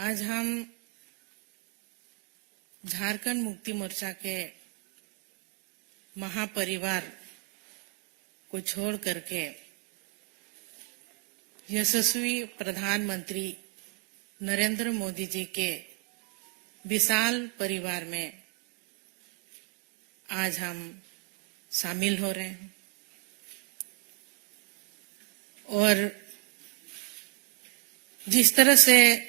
आज हम झारखंड मुक्ति मोर्चा के महापरिवार को छोड़ करके यशस्वी प्रधानमंत्री नरेंद्र मोदी जी के विशाल परिवार में आज हम शामिल हो रहे हैं और जिस तरह से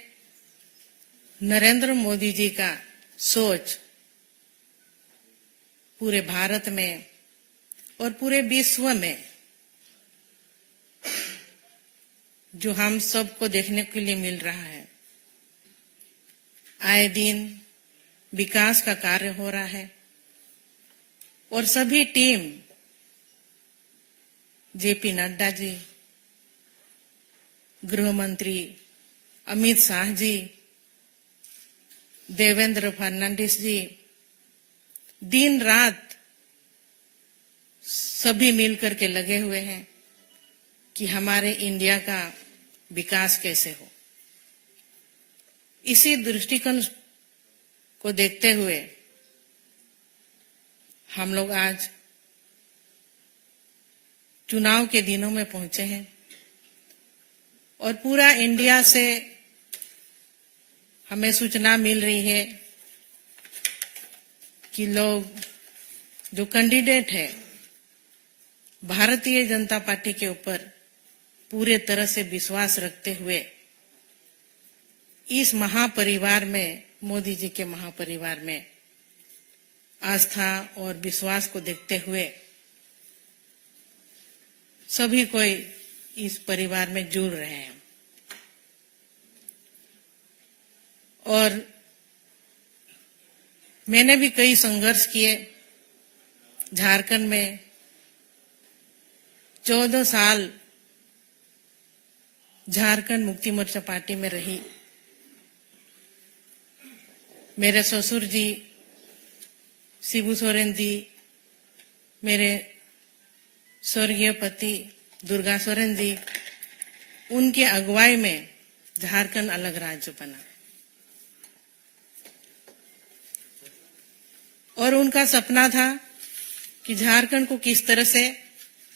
नरेंद्र मोदी जी का सोच पूरे भारत में और पूरे विश्व में जो हम सबको देखने के लिए मिल रहा है, आए दिन विकास का कार्य हो रहा है और सभी टीम जेपी नड्डा जी, गृह मंत्री अमित शाह जी, देवेंद्र फडणवीस जी, दिन रात सभी मिलकर के लगे हुए हैं कि हमारे इंडिया का विकास कैसे हो। इसी दृष्टिकोण को देखते हुए हम लोग आज चुनाव के दिनों में पहुंचे हैं और पूरा इंडिया से हमें सूचना मिल रही है कि लोग जो कैंडिडेट है भारतीय जनता पार्टी के ऊपर पूरे तरह से विश्वास रखते हुए इस महापरिवार में, मोदी जी के महापरिवार में आस्था और विश्वास को देखते हुए सभी कोई इस परिवार में जुड़ रहे हैं। और मैंने भी कई संघर्ष किए। झारखंड में 14 साल झारखंड मुक्ति मोर्चा पार्टी में रही। मेरे ससुर जी शिबू सोरेन जी, मेरे स्वर्गीय पति दुर्गा सोरेन जी, उनके अगुवाई में झारखंड अलग राज्य बना और उनका सपना था कि झारखंड को किस तरह से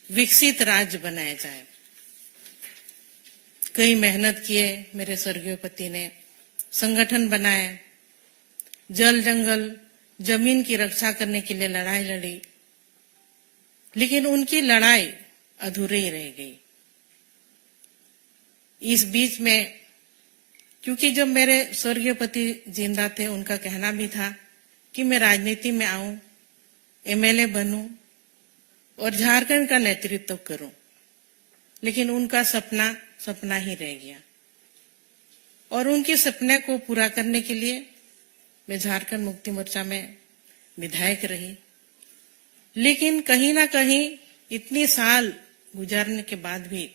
विकसित राज्य बनाया जाए। कई मेहनत किए मेरे स्वर्गीय पति ने, संगठन बनाए, जल जंगल जमीन की रक्षा करने के लिए लड़ाई लड़ी, लेकिन उनकी लड़ाई अधूरी ही रह गई। इस बीच में क्योंकि जब मेरे स्वर्गीय पति जिंदा थे, उनका कहना भी था कि मैं राजनीति में आऊं, एमएलए बनूं और झारखंड का नेतृत्व करूं, लेकिन उनका सपना ही रह गया। और उनके सपने को पूरा करने के लिए मैं झारखंड मुक्ति मोर्चा में विधायक रही। लेकिन कहीं ना कहीं इतने साल गुजारने के बाद भी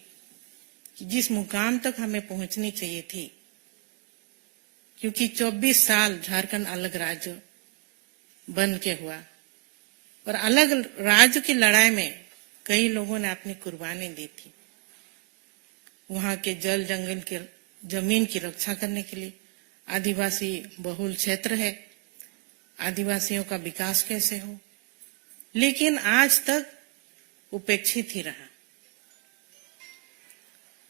जिस मुकाम तक हमें पहुंचनी चाहिए थी, क्योंकि 24 साल झारखंड अलग राज्य बन के हुआ और अलग राज्य की लड़ाई में कई लोगों ने अपनी कुर्बानी दी थी। वहां के जल जंगल के जमीन की रक्षा करने के लिए, आदिवासी बहुल क्षेत्र है, आदिवासियों का विकास कैसे हो, लेकिन आज तक उपेक्षित ही रहा।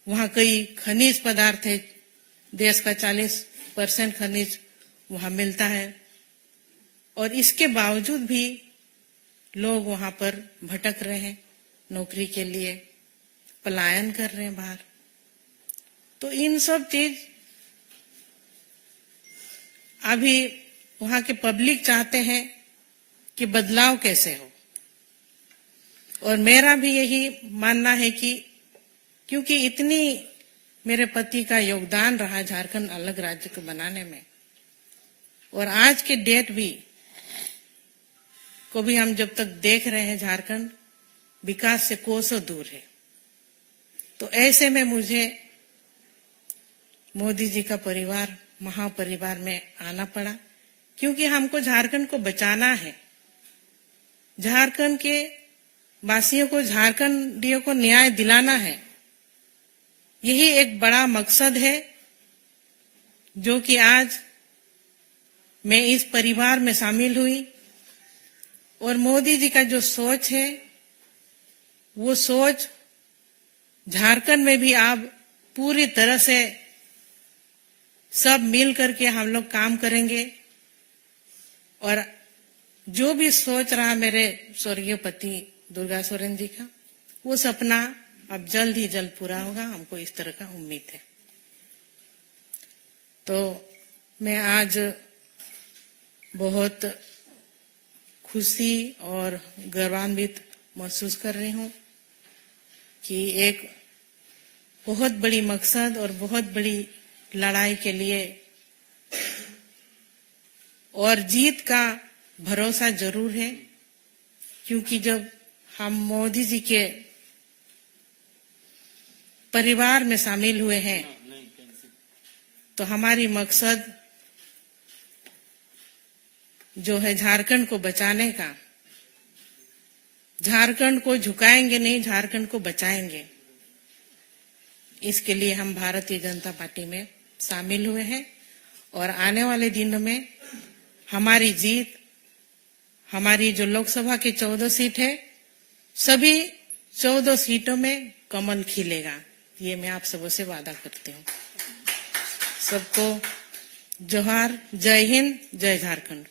वहां कई खनिज पदार्थ है, देश का 40% खनिज वहां मिलता है और इसके बावजूद भी लोग वहां पर भटक रहे हैं, नौकरी के लिए पलायन कर रहे हैं बाहर। तो इन सब चीज अभी वहां के पब्लिक चाहते हैं कि बदलाव कैसे हो। और मेरा भी यही मानना है कि क्योंकि इतनी मेरे पति का योगदान रहा झारखंड अलग राज्य को बनाने में, और आज के डेट भी को भी हम जब तक देख रहे हैं झारखंड विकास से कोसों दूर है, तो ऐसे में मुझे मोदी जी का परिवार, महापरिवार में आना पड़ा, क्योंकि हमको झारखंड को बचाना है। झारखंड के वासियों को, झारखंडियों को न्याय दिलाना है। यही एक बड़ा मकसद है जो कि आज मैं इस परिवार में शामिल हुई और मोदी जी का जो सोच है वो सोच झारखंड में भी अब पूरी तरह से सब मिल करके हम लोग काम करेंगे। और जो भी सोच रहा मेरे स्वर्गीय पति दुर्गा सोरेन जी का, वो सपना अब जल्द ही जल्द पूरा होगा, हमको इस तरह का उम्मीद है। तो मैं आज बहुत खुशी और गर्वान्वित महसूस कर रही हूँ कि एक बहुत बड़ी मकसद और बहुत बड़ी लड़ाई के लिए और जीत का भरोसा जरूर है, क्योंकि जब हम मोदी जी के परिवार में शामिल हुए हैं तो हमारी मकसद जो है झारखंड को बचाने का, झारखंड को झुकाएंगे नहीं, झारखंड को बचाएंगे। इसके लिए हम भारतीय जनता पार्टी में शामिल हुए हैं और आने वाले दिनों में हमारी जीत, हमारी जो लोकसभा के 14 सीट है, सभी 14 सीटों में कमल खिलेगा, ये मैं आप सबों से वादा करती हूँ। सबको जोहार, जय हिंद, जय झारखंड।